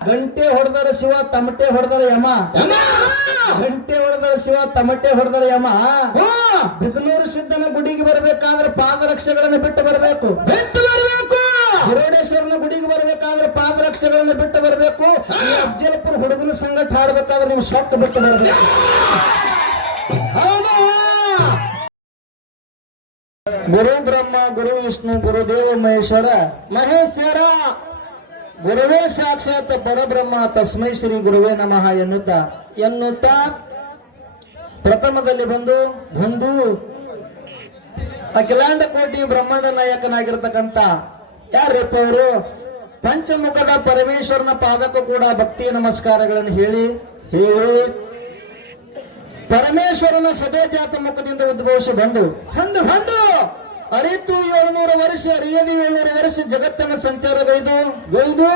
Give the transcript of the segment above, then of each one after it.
ಗಂಟೆ ಹೊಡೆದರ ಶಿವ ತಮಟೆ ಹೊಡೆದರ ಯಮ! ಗಂಟೆ ಹೊಡೆದರ ಶಿವ ತಮಟೆ ಹೊಡೆದರ ಯಮ. ಬಿದನೂರು ಸಿದ್ದನ ಗುಡಿಗೆ ಬರಬೇಕಾದ್ರೆ ಪಾದರಕ್ಷೆಗಳನ್ನು ಬಿಟ್ಟು ಬರಬೇಕು. ಬಿಟ್ಟು ಬರಬೇಕು! ಹಿರೋಡೇಶ್ವರನ ಗುಡಿಗೆ ಬರಬೇಕಾದ್ರೆ ಪಾದರಕ್ಷೆಗಳನ್ನು ಬಿಟ್ಟು ಬರಬೇಕು. ಅಜ್ಜಲಪುರ ಅಫ್ಜಲ್ಪುರ ಹುಡುಗನ ಸಂಗಟ ಹಾಡಬೇಕಾದ್ರೆ ನೀವು ಸೊಟ್ಟು ಬಿಟ್ಟು ಬರಬೇಕು. ಹೌದು? ಗುರು ಬ್ರಹ್ಮ ಗುರು ವಿಷ್ಣು ಗುರುದೇವ ಮಹೇಶ್ವರ ಮಹೇಶ್ವರ! ಗುರುವೇ ಸಾಕ್ಷಾತ್ ಪರಬ್ರಹ್ಮ ತಸ್ಮೈ ಶ್ರೀ ಗುರುವೇ ನಮಃ ಎನ್ನುತ್ತಾ? ಎನ್ನುತ್ತಾ? ಪ್ರಥಮದಲ್ಲಿ ಬಂದು ಒಂದು ಅಖಿಲಾಂಡ ಕೋಟಿ ಬ್ರಹ್ಮಾಂಡ ನಾಯಕನಾಗಿರ್ತಕ್ಕಂಥ ಯಾರಪ್ಪ ಅವರು? ಪಂಚಮುಖದ ಪರಮೇಶ್ವರನ ಪಾದಕ್ಕೂ ಕೂಡ ಭಕ್ತಿಯ ನಮಸ್ಕಾರಗಳನ್ನು ಹೇಳಿ ಹೇಳಿ. ಪರಮೇಶ್ವರನ ಸದೋಜಾತ ಮುಖದಿಂದ ಉದ್ಭವಿಸಿ ಬಂದು ಬಂದು ಬಂದು. ಅರಿತು ಏಳ್ನೂರು ವರ್ಷ, ಅರಿಯದು ಏಳ್ನೂರು ವರ್ಷ ಜಗತ್ತನ್ನು ಸಂಚಾರಗೈದು ಗೈದು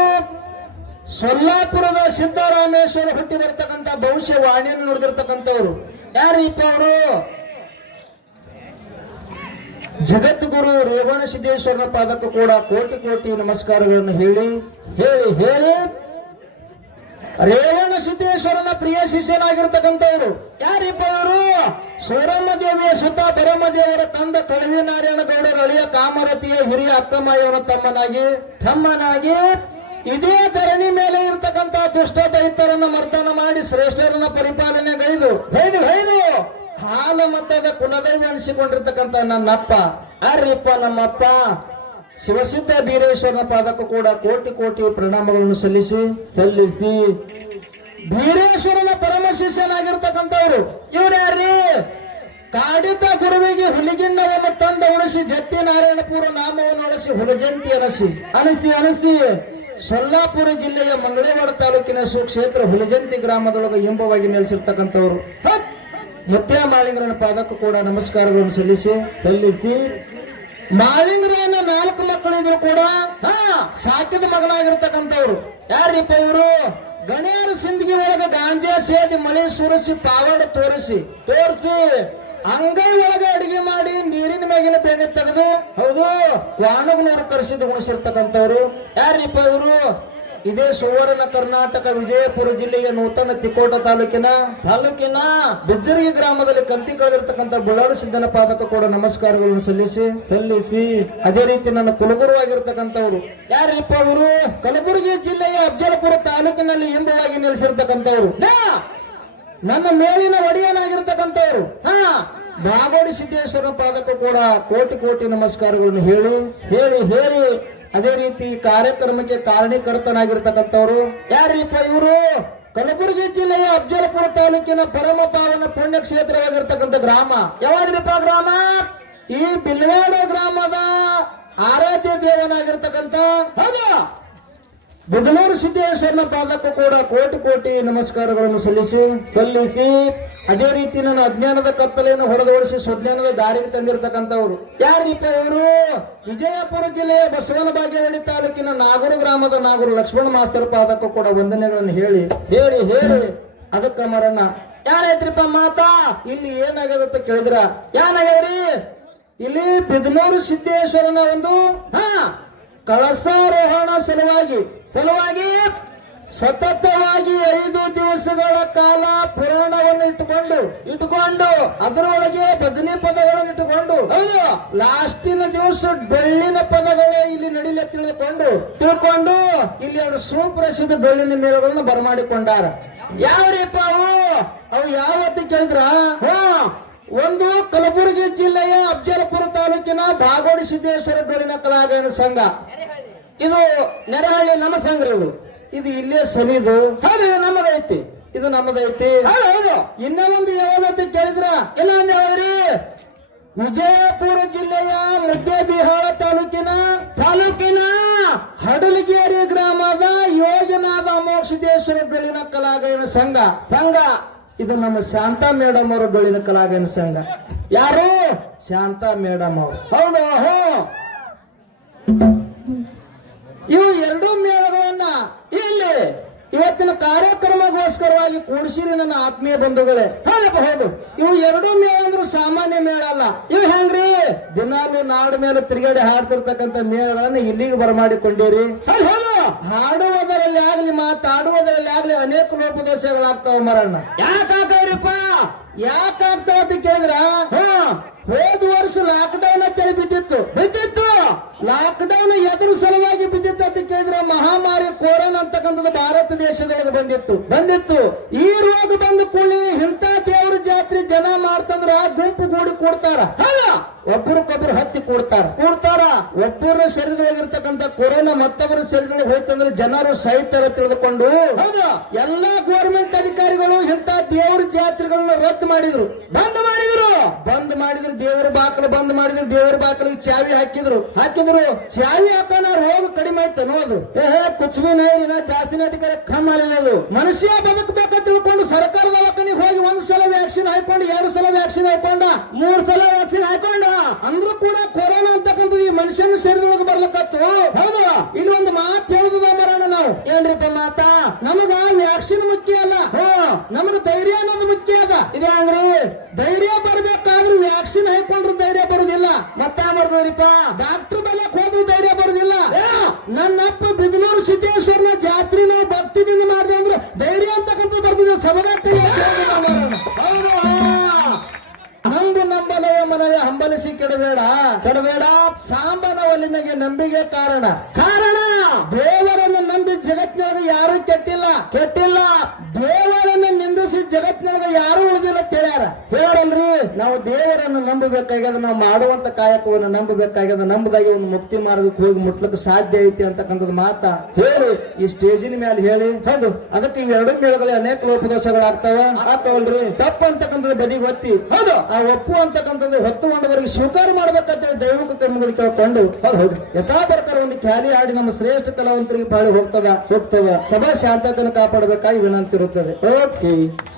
ಸೊಲ್ಲಾಪುರದ ಸಿದ್ದರಾಮೇಶ್ವರ ಹುಟ್ಟಿ ಬರ್ತಕ್ಕಂಥ ಭವಿಷ್ಯ ವಾಣಿಯನ್ನು ನುಡಿದಿರ್ತಕ್ಕಂಥವ್ರು. ಯಾರೀಪ ಅವರು? ಜಗದ್ಗುರು ರೇವಣ ಸಿದ್ದೇಶ್ವರನ ಪಾದಕ್ಕೂ ಕೂಡ ಕೋಟಿ ಕೋಟಿ ನಮಸ್ಕಾರಗಳನ್ನು ಹೇಳಿ ಹೇಳಿ ಹೇಳಿ. ರೇವಣ ಸಿದ್ದೇಶ್ವರನ ಪ್ರಿಯ ಶಿಷ್ಯನಾಗಿರ್ತಕ್ಕಂಥವ್ರು. ಯಾರೀಪ ಸೌರಮ್ಮ ದೇವಿಯ ಸುತ್ತ ಬರಮ್ಮ ದೇವರ ತಂದ ಕಳವಿ ನಾರಾಯಣ ಗೌಡರ ಅಳಿಯ ಕಾಮರತಿಯ ಹಿರಿಯ ಅಕ್ಕಮಾಯವನ ತಮ್ಮನಾಗಿ ತಮ್ಮನಾಗಿ ಇದೇ ಧರಣಿ ಮೇಲೆ ಇರತಕ್ಕಂತಹ ದುಷ್ಟ ದೈತರನ್ನು ಮರ್ದನ ಮಾಡಿ ಶ್ರೇಷ್ಠರನ್ನ ಪರಿಪಾಲನೆಗೈದು. ಹೈದು ಹೈದು ಹಾಲ ಮತದ ಕುಲದೈವ ಅನಿಸಿಕೊಂಡಿರ್ತಕ್ಕಂಥ ನನ್ನಪ್ಪ. ಅರ್ರಿಪ್ಪ ನಮ್ಮಪ್ಪ? ಶಿವಸಿದ್ಧ ಬೀರೇಶ್ವರನ ಪಾದಕ್ಕೂ ಕೂಡ ಕೋಟಿ ಕೋಟಿ ಪ್ರಣಾಮಗಳನ್ನು ಸಲ್ಲಿಸಿ. ಸಲ್ಲಿಸಿ. ಬೀರೇಶ್ವರನ ಪರಮ ಶಿಷ್ಯನಾಗಿರ್ತಕ್ಕಂಥವ್ರು. ಇವ್ರು ಯಾರ್ರಿ? ಕಾಡಿತ ಗುರುವಿಗೆ ಹುಲಿಗಿಣ್ಣವನ್ನು ತಂದು ಉಣಿಸಿ ಜತ್ತಿ ನಾರಾಯಣಪುರ ನಾಮವನ್ನು ಉಳಿಸಿ ಹುಲಜಂತಿ ಅನಸಿ. ಅನಸಿ ಅನಸಿ. ಸೊಲ್ಲಾಪುರ ಜಿಲ್ಲೆಯ ಮಂಗಳೇವಾಡ ತಾಲೂಕಿನ ಸುಕ್ಷೇತ್ರ ಹುಲಜಂತಿ ಗ್ರಾಮದೊಳಗೆ ಇಂಬವಾಗಿ ನೆಲೆಸಿರ್ತಕ್ಕಂಥವ್ರು. ಮುತ್ಯ ಮಾಳಿಂಗರನ ಪಾದಕ್ಕೂ ಕೂಡ ನಮಸ್ಕಾರಗಳನ್ನು ಸಲ್ಲಿಸಿ. ಸಲ್ಲಿಸಿ. ಮಾಳಿಂಗರನ ನಾಲ್ಕು ಮಕ್ಕಳಿದ್ರು ಕೂಡ ಹಾ ಸಾಕಿದ ಮಗನಾಗಿರ್ತಕ್ಕಂಥವ್ರು. ಯಾರಿಪ್ಪ ಇವರು? ಗಣ್ಯರ ಸಿಂದಗಿ ಒಳಗ ಗಾಂಜಾ ಸೇದಿ ಮಳೆ ಸುರಿಸಿ ಪಾವಾಡ ತೋರಿಸಿ. ತೋರಿಸಿ. ಅಂಗೈ ಒಳಗೆ ಅಡಿಗೆ ಮಾಡಿ ನೀರಿನ ಮೇಗಿನ ಬೆಣ್ಣೆ ತೆಗೆದು ಹೌದು. ವಾಣಗನೂರು ಕರೆಸಿದ ಉಣಿಸಿರ್ತಕ್ಕಂಥವ್ರು ಯಾರಿಪ್ಪ ಇವರು? ಇದೇ ಸುವರ್ಣ ಕರ್ನಾಟಕ ವಿಜಯಪುರ ಜಿಲ್ಲೆಯ ನೂತನ ತಿಕೋಟ ತಾಲೂಕಿನ ತಾಲೂಕಿನ ಬಿಜ್ಜರಿ ಗ್ರಾಮದಲ್ಲಿ ಕಂತಿ ಕಳೆದಿರ್ತಕ್ಕಂಥ ಬಳ್ಳಾರಿ ಸಿದ್ದನ ಪಾದಕ ಕೂಡ ನಮಸ್ಕಾರಗಳನ್ನು ಸಲ್ಲಿಸಿ. ಸಲ್ಲಿಸಿ. ಅದೇ ರೀತಿ ನನ್ನ ಕುಲಗುರು ಆಗಿರ್ತಕ್ಕಂಥವ್ರು. ಯಾರಪ್ಪ ಅವರು ಕಲಬುರಗಿ ಜಿಲ್ಲೆಯ ಅಫ್ಜಲಪುರ ತಾಲೂಕಿನಲ್ಲಿ ಇಂಬವಾಗಿ ನೆಲೆಸಿರ್ತಕ್ಕಂಥವ್ರು. ನನ್ನ ಮೇಲಿನ ಒಡೆಯನಾಗಿರ್ತಕ್ಕಂಥವ್ರು. ಹಾ! ಬಾಗೋಡಿ ಸಿದ್ದೇಶ್ವರ ಪಾದಕ್ಕೂ ಕೂಡ ಕೋಟಿ ಕೋಟಿ ನಮಸ್ಕಾರಗಳನ್ನು ಹೇಳಿ. ಹೇಳಿ ಹೇಳಿ. ಅದೇ ರೀತಿ ಕಾರ್ಯಕ್ರಮಕ್ಕೆ ಕಾರಣೀಕರ್ತನಾಗಿರ್ತಕ್ಕಂಥವ್ರು ಯಾರೀಪ ಇವರು? ಕಲಬುರಗಿ ಜಿಲ್ಲೆಯ ಅಫ್ಜಲ್ಪುರ ತಾಲೂಕಿನ ಪರಮ ಪಾವನ ಪುಣ್ಯ ಕ್ಷೇತ್ರವಾಗಿರ್ತಕ್ಕಂಥ ಗ್ರಾಮ. ಯಾವಾಗ್ರಿಪ ಗ್ರಾಮ? ಈ ಬಿಲ್ವಾಡ ಗ್ರಾಮದ ಆರಾಧ್ಯ ದೇವನಾಗಿರ್ತಕ್ಕಂಥ ಹೌದು? ಬುಧನೂರು ಸಿದ್ದೇಶ್ವರನ ಪಾದಕ್ಕೂ ಕೂಡ ಕೋಟಿ ಕೋಟಿ ನಮಸ್ಕಾರಗಳನ್ನು ಸಲ್ಲಿಸಿ ಸಲ್ಲಿಸಿ. ಅದೇ ರೀತಿ ನನ್ನ ಅಜ್ಞಾನದ ಕತ್ತಲೆಯನ್ನು ಹೊಡೆದೋಡಿಸಿ ಸ್ವಜ್ಞಾನದ ದಾರಿಗೆ ತಂದಿರತಕ್ಕಂಥವ್ರು. ಯಾರಿಪ್ಪ ಇವರು? ವಿಜಯಪುರ ಜಿಲ್ಲೆಯ ಬಸವನ ಬಾಗೇವಾಡಿ ತಾಲೂಕಿನ ನಾಗೂರು ಗ್ರಾಮದ ನಾಗೂರು ಲಕ್ಷ್ಮಣ ಮಾಸ್ತರ ಪಾದಕ್ಕೂ ಕೂಡ ವಂದನೆಗಳನ್ನು ಹೇಳಿ. ಹೇಳಿ ಹೇಳಿ. ಅದಕ್ಕ ಮರಣ. ಯಾರೈತ್ರಿಪ್ಪ ಮಾತಾ? ಇಲ್ಲಿ ಏನಾಗದಂತ ಕೇಳಿದ್ರ? ಯಾನಾಗ್ರಿ ಇಲ್ಲಿ ಬಿದನೂರು ಸಿದ್ದೇಶ್ವರನ ಒಂದು ಹಾ. ಕಳಸಾರೋಹಣ ಸಲುವಾಗಿ ಸಲುವಾಗಿ ಸತತವಾಗಿ ಐದು ದಿವಸಗಳ ಕಾಲ ಪುರಾಣವನ್ನು ಇಟ್ಟುಕೊಂಡು ಇಟ್ಟುಕೊಂಡು ಅದರೊಳಗೆ ಭಜನೆ ಪದಗಳನ್ನು ಇಟ್ಟುಕೊಂಡು ಹೌದು. ಲಾಸ್ಟಿನ ದಿವಸ ಬೆಳ್ಳಿನ ಪದಗಳೇ ಇಲ್ಲಿ ನಡಿಲೆ ತಿಳಿದುಕೊಂಡು ತಿಳ್ಕೊಂಡು ಇಲ್ಲಿ ಅವರು ಸುಪ್ರಸಿದ್ಧ ಬೆಳ್ಳಿನ ಮೇರುಗಳನ್ನು ಬರಮಾಡಿಕೊಂಡಾರ. ಯಾವ ಯಾವ್ರಿಪ್ಪ ಅವು? ಅವು ಯಾವತ್ತು ಕೇಳಿದ್ರ? ಒಂದು ಕಲಬುರಗಿ ಜಿಲ್ಲೆಯ ಅಫ್ಜಲಪುರ ತಾಲೂಕಿನ ಬಾಗೋಡಿ ಸಿದ್ದೇಶ್ವರ ಬೆಳಿನ ಕಲಾಗಾಯನ ಸಂಘ. ಇದು ನೆರೆಹಳ್ಳಿ ನಮ್ಮ ಸಂಘ ಇದು. ಇದು ಇಲ್ಲೇ ಸನಿದು. ಹೌದು ನಮ್ಮದೈತಿ ಇದು ನಮ್ಮದೈತಿ ಹೌದು ಇನ್ನ ಒಂದು ಯಾವ್ದೈತಿ ಕೇಳಿದ್ರ? ಇನ್ನೊಂದು ಯಾವ್ದ್ರಿ ವಿಜಯಪುರ ಜಿಲ್ಲೆಯ ಮುದ್ದೇಬಿಹಾಳ ತಾಲೂಕಿನ ತಾಲೂಕಿನ ಹಡಲಗೇರಿ ಗ್ರಾಮದ ಯೋಗನಾದ ಅಮೋಕ್ಷಿದೇಶ್ವರ ಬೆಳಿನ ಕಲಾಗಾಯನ ಸಂಘ. ಸಂಘ. ಇದು ನಮ್ಮ ಶಾಂತಾ ಮೇಡಮ್ ಅವರು ಬೆಳೆದ ಕಲಾಗನ ಸಂಘ. ಯಾರು? ಶಾಂತಾ ಮೇಡಮ್ ಅವರು. ಹೌದಾ, ಹೋ. ಇವು ಎರಡೂ ಮೇಳಗಳನ್ನ ಇಲ್ಲಿ ಇವತ್ತಿನ ಕಾರ್ಯಕ್ರಮಗೋಸ್ಕರವಾಗಿ ಕೂಡಿಸಿರಿ ನನ್ನ ಆತ್ಮೀಯ ಬಂಧುಗಳೇ. ಹೌದಪ್ಪ ಹೌದು. ಇವು ಎರಡೂ ಮೇಳ ಅಂದ್ರೂ ಸಾಮಾನ್ಯ ಮೇಳ ಅಲ್ಲ. ಇವ್ ಹೆಂಗ್ರಿ? ದಿನಾಲು ನಾಡ ಮೇಲೆ ತಿರುಗಾಡಿ ಹಾಡ್ತಿರ್ತಕ್ಕಂಥ ಮೇಳಗಳನ್ನ ಇಲ್ಲಿಗೆ ಬರಮಾಡಿಕೊಂಡಿರಿ. ಹೌದು. ಹಾಡುವುದರಲ್ಲಿ ಆಗ್ಲಿ ಮಾತಾಡುವುದರಲ್ಲಿ ಆಗ್ಲಿ ಅನೇಕ ಲೋಪದೋಷಗಳಾಗ್ತಾವ ಮರಣ್ಣ. ಯಾಕಾಕವ್ರಿಪ್ಪ ಯಾಕಾಗ್ತಾವ ಅಂತ ಕೇಳಿದ್ರ? ಹಾ. ಹೋದ ವರ್ಷ ಲಾಕ್ಡೌನ್ ಅಂತೇಳಿ ಬಿದ್ದಿತ್ತು. ಬಿದ್ದಿತ್ತು? ಲಾಕ್ಡೌನ್ ಎದುರು ಸಲುವಾಗಿ ಬಿದ್ದಿತ್ತು ಅಂತ ಕೇಳಿದ್ರ ಮಹಾಮಾರಿ ಕೊರೋನಾ ಅಂತಕ್ಕಂಥದ್ದು ಭಾರತ ದೇಶದೊಳಗೆ ಬಂದಿತ್ತು. ಬಂದಿತ್ತು. ಈ ರೋಗ ಬಂದ ಕೂಡಲೇ ಇಂಥ ದೇವ್ರ ಜಾತ್ರೆ ಜನ ಮಾಡ್ತಂದ್ರ ಗುಂಪು ಗೂಡಿ ಕೂಡ್ತಾರ. ಒಬ್ರು ಒಬ್ಬರಿಗೊಬ್ರು ಹತ್ತಿ ಕೂಡ್ತಾರ. ಕೂಡ್ತಾರ ಒಬ್ಬರ ಶರೀರದೊಳಗಿರ್ತಕ್ಕಂಥ ಕೊರೋನಾ ಮತ್ತೊಬ್ಬರ ಶರೀರದೊಳಗೆ ಹೋಯ್ತಂದ್ರೆ ಜನರು ಸಹಿತರ ತಿಳಿದುಕೊಂಡು ಹೌದು? ಎಲ್ಲಾ ಗೌರ್ಮೆಂಟ್ ಅಧಿಕಾರಿಗಳು ಇಂಥ ದೇವರ ಜಾತ್ರೆಗಳನ್ನ ರದ್ದು ಮಾಡಿದ್ರು. ಬಂದ್ ಮಾಡಿದ್ರು. ಬಂದ್ ಮಾಡಿದ್ರು ದೇವರ ಬಾಕಲು ಬಂದ್ ಮಾಡಿದ್ರು ದೇವರ ಬಾಕಲಿಗೆ ಚಾವಿ ಹಾಕಿದ್ರು. ಹಾಕಿದ್ರು. ಚಾವಿ ಹಾಕೋಣ ರೋಗ ಕಡಿಮೆ ಆಯ್ತು ಅನ್ನೋದು ಏ ಕುಚ್ ಬಿ ನೈರಿನ ಜಾಸ್ತಿನ ಅಧಿಕಾರ ಕಮ್ಮಿ ಮನುಷ್ಯ ಬದುಕಬೇಕಂತ ಹಾಕೊಂಡು ಎರಡು ಸಲ ವ್ಯಾಕ್ಸಿನ್ ಹಾಕೊಂಡ ಮೂರ್ ಸಲ ವ್ಯಾಕ್ಸಿನ್ ಹಾಕೊಂಡ. ಅಂದ್ರೂ ಕೂಡ ಕೊರೋನಾ ಅಂತಕ್ಕಂಥದ್ದು ಈ ಮನುಷ್ಯನ ಶರೀರದೊಳಗೆ ಬರ್ಲಕತ್ತು ಹೌದು. ಇಲ್ಲಿ ಒಂದು ಮಾತು ಹೇಳುದ ಮರಣ ನಾವು. ಏನ್ರಿಪ್ಪ ಮಾತಾ? ನಮಗ ವ್ಯಾಕ್ಸಿನ್ ಮುಖ್ಯ ಅಲ್ಲ. ನಮಗ ಧೈರ್ಯ ಅನ್ನೋದು ಮುಖ್ಯ ಅದ. ಇದೆ ಅಂದ್ರಿ ಧೈರ್ಯ ಬರ್ಬೇಕಾದ್ರೂ ವ್ಯಾಕ್ಸಿನ್ ಹಾಕೊಂಡ್ರು ಧೈರ್ಯ ಬರುದಿಲ್ಲ. ಮತ್ತೆ ಮಾಡ್ದವ್ರಿಪ್ಪ ಡಾಕ್ಟರ್ ಬಲ್ಲಕ್ ಹೋದ್ರು ಧೈರ್ಯ ಬರುದಿಲ್ಲ. ನನ್ನಪ್ಪ ಸಾಂಬನ ಒಲಿಮೆಗೆ ನಂಬಿಗೆ ಕಾರಣ. ಕಾರಣ, ದೇವರನ್ನು ನಂಬಿ ಜಗತ್ತಿನೊಳಗೆ ಯಾರು ಕೆಟ್ಟಿಲ್ಲ. ಕೆಟ್ಟಿಲ್ಲ. ದೇವರನ್ನು ನಿಂದಿಸಿ ಜಗತ್ತಿನೊಳಗೆ ಯಾರು ಉಳಿದಿಲ್ಲ. ತಿಳಿಯಾರ ಹೇಳಲ್ರಿ ನಾವು ದೇವರನ್ನು ನಂಬಬೇಕಾಗ್ಯದ ನಾವು ಮಾಡುವಂತ ಕಾಯಕವನ್ನು ನಂಬಬೇಕಾಗ್ಯದ ನಂಬದಾಗಿ ಒಂದು ಮುಕ್ತಿ ಮಾರ್ಗಕ್ಕೆ ಹೋಗಿ ಮುಟ್ಲಕ್ಕೆ ಸಾಧ್ಯ ಐತಿ ಅಂತಕ್ಕಂಥದ್ ಮಾತ. ಹೇಳಿ ಈ ಸ್ಟೇಜಿನ ಮೇಲೆ ಹೇಳಿ. ಹೌದು. ಅದಕ್ಕೆ ಇವೆರಡು ಮೇಳಗಳಲ್ಲಿ ಅನೇಕ ಲೋಪದೋಷಗಳಾಗ್ತಾವ. ಆಗ್ತಾವಲ್ರಿ. ತಪ್ಪು ಅಂತಕ್ಕಂಥದ್ದು ಬದಿಗೆ ಹೊತ್ತಿ ಹೌದು. ಆ ಒಪ್ಪು ಅಂತಕ್ಕಂಥದ್ದು ಹೊತ್ತುಕೊಂಡವರಿಗೆ ಸ್ವೀಕಾರ ಮಾಡ್ಬೇಕಂತೇಳಿ ದೈವಿಕ ಕರ್ಮಗಳು ಕೇಳ್ಕೊಂಡು. ಹೌದು ಹೌದು. ಯಥಾ ಪ್ರಕಾರ ಒಂದು ಖ್ಯಾಲಿ ಆಡಿ ನಮ್ಮ ಶ್ರೇಷ್ಠ ಕಲಾವಂತರಿಗೆ ಬಾಳಿ ಹೋಗ್ತದ. ಹೋಗ್ತವ. ಸಭಾ ಶಾಂತತೆಯನ್ನು ಕಾಪಾಡಬೇಕಾಗಿ ವಿನಂತಿ ಇರುತ್ತದೆ ಓಕೆ.